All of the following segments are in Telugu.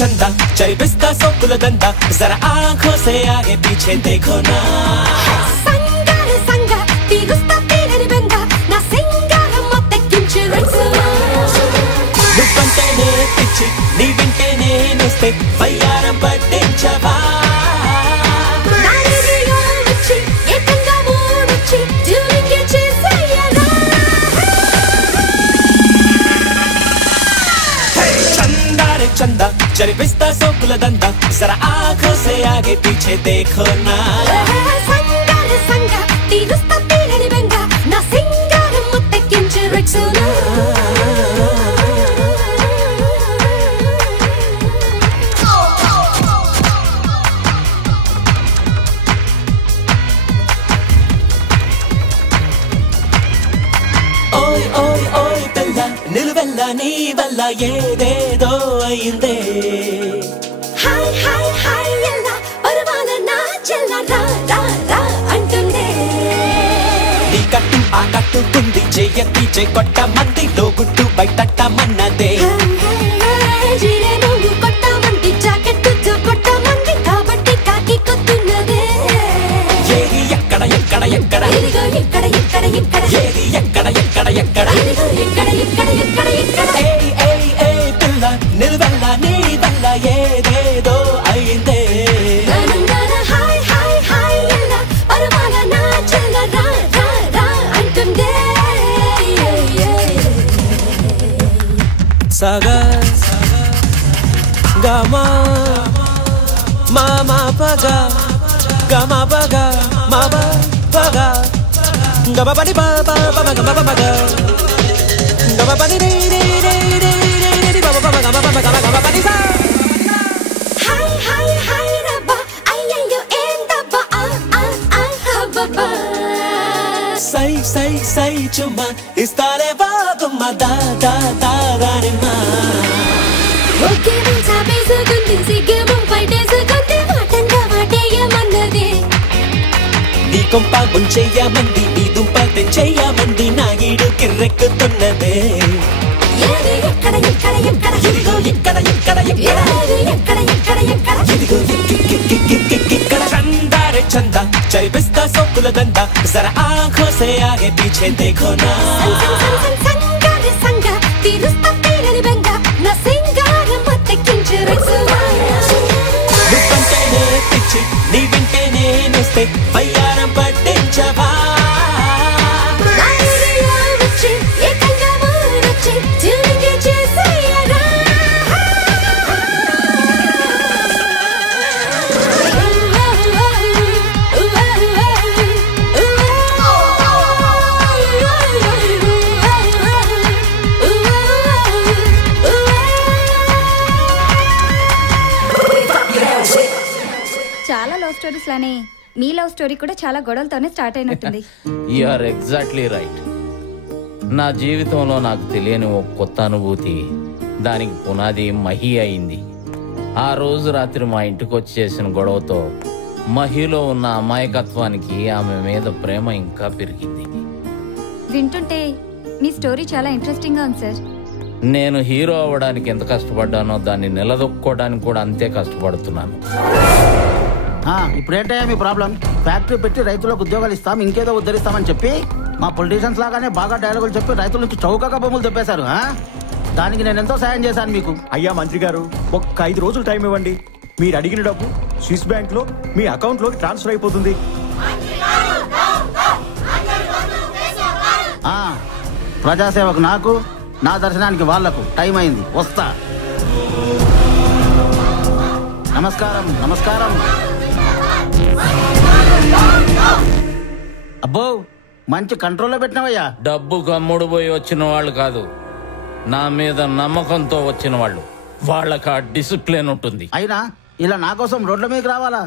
चंदा चरिपिस्ता सोकुल दंदा जरा आंखों से आगे पीछे देखो ना संगार संगा तीगुस्ता तीररी बेंगा ना सिंगार मत किंचे रक्सना నువ్వంటేనే పిచ్చి నీ వింటేనే నొస్తే వయ్యారం పట్టించవా నారియో వచ్చి ఏకంగా మూడొచ్చి ట్యూనింగ్ చేసేయరా चंदा रे चंदा चरिपिस्ता सोकुल दंदा जरा आंखों से आगे पीछे देखो ना संगार संगा तीगुस्ता तीररी बेंगा ना सिंगार मत किंचे रक्सना ఓయ్ ఓయ్ ఓయ్ పిల్ల నిలువెల్ల నీ వల్ల ఏదేదో అయిందే హాయ్ హాయ్ హాయ్ ఎల్లా పరవాల నా చెల్ల రా రా రా అంటుందే నీ కట్టు ఆ కట్టుకుంది చెయ్యెత్తి చెక్కొట్ట మంది లోగుట్టు బయటట్టమన్నదే జీరే నువ్వు కొట్టమంది జాకెట్టు కొట్టమంది కాబట్టి కాకి కొత్తున్నదే ఏది ఎక్కడ ఎక్కడ ఎక్కడ ఇదిగో ఇక్కడ ఇక్కడ ఇక్కడ ఏది ఎక్కడ ఎక్కడ ఎక్కడ ఇదిగో ఇక్కడ ఇక్కడ ఇక్కడ ఇక్కడ ఏయ్ ఏయ్ ఏయ్ పిల్ల నిలువెల్ల నీ వల్ల ఏదేదో అయిందే నన్ను హాయ్ హాయ్ హాయ్ ఎల్లా పరవాల నా చెల్ల రా రా రా అంటుందే సగా గమా మామా పగా గమా పగా మామా పగా గమ పని బాబా బాబా గమ పగా గమ పని రే రే రే రే రే రే బాబా బాబా గమ బాబా గమ గమ పని సా హాయ్ హాయ్ హాయ్ రబ్బా అయ్యయ్యో ఏందబ్బా ఆ ఆ ఆ హబ్బబ్బా సై సై సై చుమ్మా ఇస్తాలే బాగుమ్మ దా దా దా రానిమ్మా ఓకే వించా బేసుకుంది సిగ్గేమో పైటేసుకుంది మాటంగా మాటేయమన్నది నీ కొంప ముంచెయ్యమంది నీ దుంప తెంచెయ్యమంది నా ఈడు కిర్రెక్కుతున్నదే ఏది ఎక్కడ ఎక్కడ ఎక్కడ ఇదిగో ఇక్కడ ఇక్కడ ఇక్కడ ఏది ఎక్కడ ఎక్కడ ఎక్కడ ఇదిగో ఇక్కడ చందా రే చందా చరిపిస్తా సోకుల దందా జరా ఆంఖోं से आगे पीछे देखो ना సంగార సంగా తీరుస్తా తీరని బెంగ నా సింగార మత్తెక్కించు రక్సువా నువ్వంటేనే పిచ్చి నీ వింటేనే నొస్తే వయ్యారం పట్టించవా నారియో వచ్చి ఏకంగా మూడొచ్చి ట్యూనింగ్ చేసేయరా చాలా లవ్ స్టోరీస్ లానే మీ లవ్ స్టోరీ కూడా చాలా గొడవలతోనే స్టార్ట్ అయినట్టుంది. You are exactly right. నా జీవితంలో నాకు తెలియని ఒక కొత్త అనుభూతి, దానికి పునాది మహి అయింది. ఆ రోజు రాత్రి మా ఇంటికి వచ్చి చేసిన గొడవతో మహిలో ఉన్న అమాయకత్వానికి ఆమె మీద ప్రేమ ఇంకా పెరిగింది. వింటుంటే మీ స్టోరీ చాలా ఇంట్రెస్టింగ్ గా ఉంది సార్. నేను హీరో అవ్వడానికి ఎంత కష్టపడ్డానో దాన్ని నిలదొక్కోవడానికి కూడా అంతే కష్టపడుతున్నాను. ఇప్పుడేంటయ్యా మీ ప్రాబ్లం? ఫ్యాక్టరీ పెట్టి రైతులకు ఉద్యోగాలు ఇస్తాం, ఇంకేదో ఉద్ధరిస్తామని చెప్పి మా పొలిటీషియన్స్ లాగానే బాగా డైలాగులు చెప్పి రైతుల నుంచి చౌకగా భూములు తెప్పేశారు. దానికి నేను ఎంతో సాయం చేశాను మీకు. అయ్యా మంత్రి గారు, ఒక్క 5 రోజులు టైం ఇవ్వండి. మీరు అడిగిన డబ్బు స్విస్ బ్యాంక్ లో మీ అకౌంట్ లోకి ట్రాన్స్ఫర్ అయిపోతుంది. ప్రజాసేవకు నాకు, నా దర్శనానికి వాళ్లకు టైం అయింది, వస్తా. నమస్కారం నమస్కారం. అబ్బో, మంచి కంట్రోల్లో పెట్టినవయ్యా. డబ్బు కమ్ముడు పోయి వచ్చిన వాళ్ళు కాదు, నా మీద నమ్మకంతో వచ్చిన వాళ్ళు. వాళ్ళకి ఆ డిసిప్లిన్ ఉంటుంది. అయినా ఇలా నా కోసం రోడ్ల మీదకి రావాలా?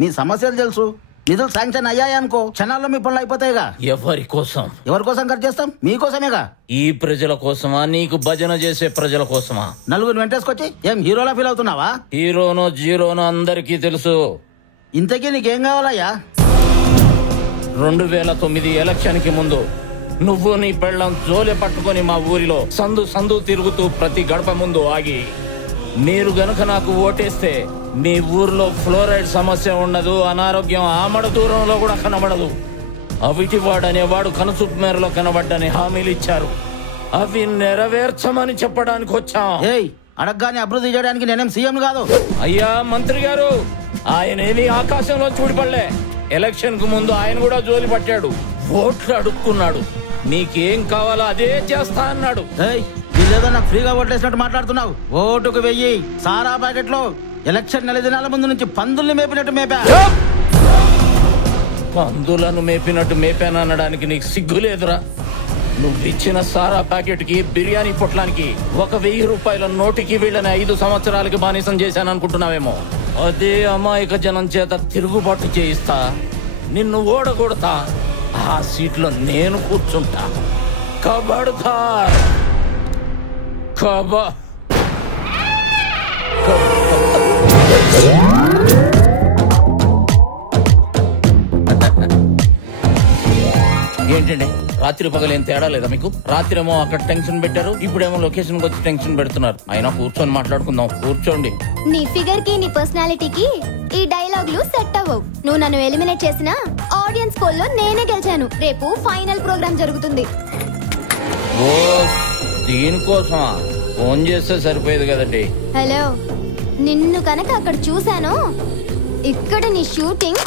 మీ సమస్యలు తెలుసు, నిధులు శాంక్షన్ అయ్యాయనుకో, క్షణాల్లో మీ పనులు అయిపోతాయిగా. ఎవరి కోసం? ఎవరి కోసం ఖర్చు చేస్తాం? మీకోసమేగా. ఈ ప్రజల కోసమా, నీకు భజన చేసే ప్రజల కోసమా? నలుగురు వెంటేసుకొచ్చి ఏం హీరోలా ఫీల్ అవుతున్నావా? హీరోనో జీరోనో అందరికీ తెలుసు. ఇంతకీ నీకేం కావాలయ్యా? 2009 ఎలక్షన్ కి ముందు నువ్వు నీ పెళ్ళం జోలె పట్టుకొని మా ఊరిలో సందు సందు తిరుగుతూ ప్రతి గడప ముందు ఆగి మీరు గనుక నాకు ఓటేస్తే మీ ఊర్లో ఫ్లోరైడ్ సమస్య ఉండదు, అనారోగ్యం ఆమడ దూరంలో కూడా కనబడదు. అవిటివాడు అనేవాడు కనుసూపు మేరలో కనబడ్డని హామీలు ఇచ్చారు. అవి నెరవేర్చమని చెప్పడానికి వచ్చాం. అడగగానే అభివృద్ధి చేయడానికి నేనేం సీఎం కాదు. అయ్యా మంత్రి గారు, ఆయన ఏమీ ఆకాశంలో చూడిపడలే. ఎలక్షన్ కు ముందు ఆయన కూడా జోలి పట్టాడు, ఓట్లు అడుక్కున్నాడు. నీకేం కావాలో అదే చేస్తా అన్నాడు. వీళ్ళేదో నాకు ఫ్రీగా ఓట్లేసినట్టు మాట్లాడుతున్నావు. ఓటుకు 1000 సారా ప్యాకెట్ లో ఎలక్షన్ నెల దినాల ముందు నుంచి పందుల్ని మేపినట్టు మేపా. పందులను మేపినట్టు మేపానడానికి నీకు సిగ్గు లేదురా? నువ్విచ్చిన సారా ప్యాకెట్ కి, బిర్యానీ పొట్లానికి 1000 రూపాయల నోటికి వీళ్ళని 5 సంవత్సరాలకి బానిసం చేశాననుకుంటున్నావేమో. అదే అమాయక జనం చేత తిరుగుబాటు చేయిస్తా, నిన్ను ఓడగొడతా. ఆ సీట్లో నేను కూర్చుంటా. కబడ్దార్. ఏంటండి రాత్రి పగలేం తేడా లేదా మీకు? రాత్రేమో అక్కడ టెన్షన్ పెట్టారు, ఇప్పుడేమో లొకేషన్ వచ్చి టెన్షన్ పెడుతున్నారు. అయినా కూర్చొని మాట్లాడుకుందాం. కూర్చోండి. నీ ఫిగర్ కి, నీ పర్సనాలిటీకి ఈ డైలాగులు సెట్ అవ్వవు. నువ్వు నన్ను ఎలిమినేట్ చేసినా ఆడియన్స్ పోల్లో నేనే గెలిచాను. రేపు ఫైనల్ ప్రోగ్రామ్ జరుగుతుంది. ఓ దీనికోసం ఫోన్ చేస్తే సరిపోయేది కదండి. హలో, నిన్ను కనుక అక్కడ చూశాను, ఇక్కడ నీ షూటింగ్.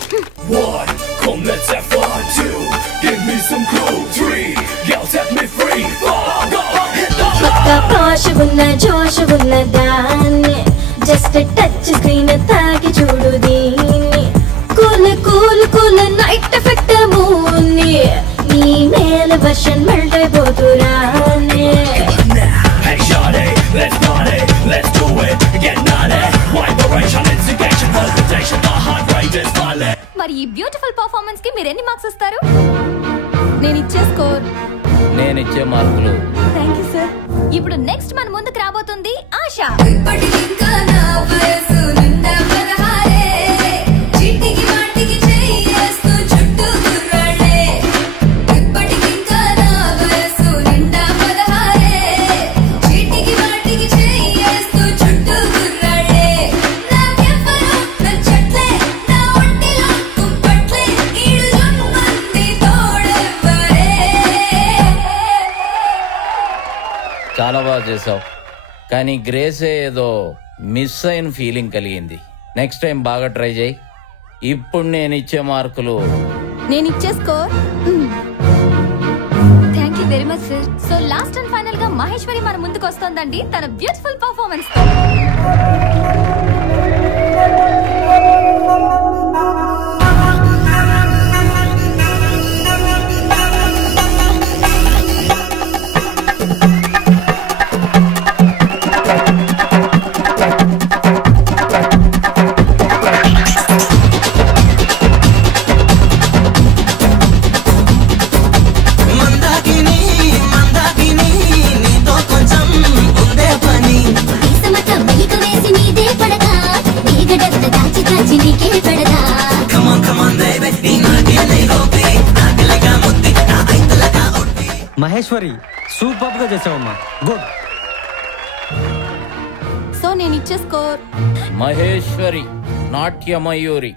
జోష్ ఉన్న దాన్ని జస్ట్ టచ్ స్క్రీన్ తాకి చూడు దీన్ని. Cool cool cool night effect మూన్ని నీ మేల వర్షన్ మెల్ట్ అయిపోతురా. Let's party, let's do it, get naughty. Vibration, instigation, palpitation, the heart rate is falling. మరి ఈ బ్యూటిఫుల్ పర్ఫార్మెన్స్ కి మీరు ఎన్ని మార్క్స్ ఇస్తారు? నేను ఇచ్చే స్కోర్, నేను ఇచ్చే మార్కులు. Thank you sir. ఇప్పుడు నెక్స్ట్ మన ముందుకు రాబోతుంది ఆశ. చాలా బాగా చేసావు, కానీ గ్రేసే ఏదో మిస్ అయిన ఫీలింగ్ కలిగింది. నెక్స్ట్ టైం బాగా ట్రై చేయి. ఇప్పుడు నేను ఇచ్చే మార్కులు, నేను ఇచ్చే score. Thank you very much sir. So last and final గా మహేశ్వరి మన ముందుకు వస్తోందండి తన బ్యూటిఫుల్ పర్ఫార్మెన్స్ తో. మహేశ్వరి సూపర్ గా చేసావమ్మా, గుడ్. సో నేను ఇచ్చే స్కోర్, మహేశ్వరి నాట్యమయూరి.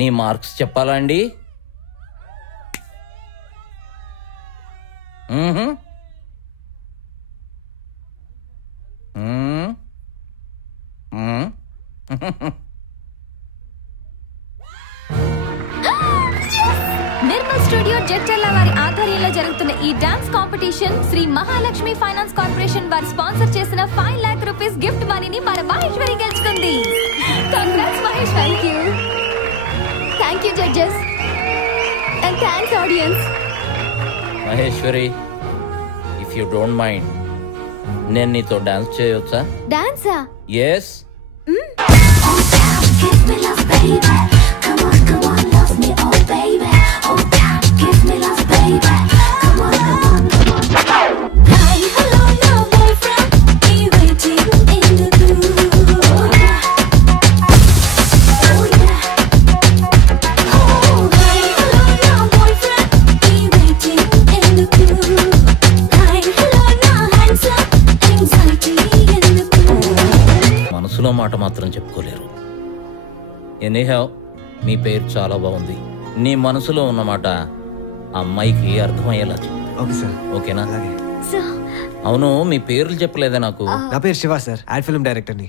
నీ మార్క్స్ చెప్పాలా అండి? నిర్మల్ స్టూడియో జడ్చర్ల వారి ఆధ్వర్యంలో జరుగుతున్న ఈ dance competition Shri Mahalakshmi finance corporation వారు స్పాన్సర్ చేసిన 5 लाख రూపీస్ గిఫ్ట్ మనీని మన మహేశ్వరి గెలుచుకుంది. Congrats Mahesh. Thank you judges and thanks audience. Maheshwari, if you don't mind, నేను నీతో డాన్స్ చేయొచ్చా? డాన్సా? ఎస్. మనసులో మాట మాత్రం చెప్పుకోలేరు. ఎనీహౌ మీ పేరు చాలా బాగుంది. నీ మనసులో ఉన్నమాట అమ్మాయికి అర్థమయ్యేలా చెప్పు. Okay sir. ఓకేనా? సార్ అవును, మీ పేర్లు చెప్పలేదా నాకు? నా పేరు శివ సార్, యాడ్ ఫిల్మ్ డైరెక్టర్ని.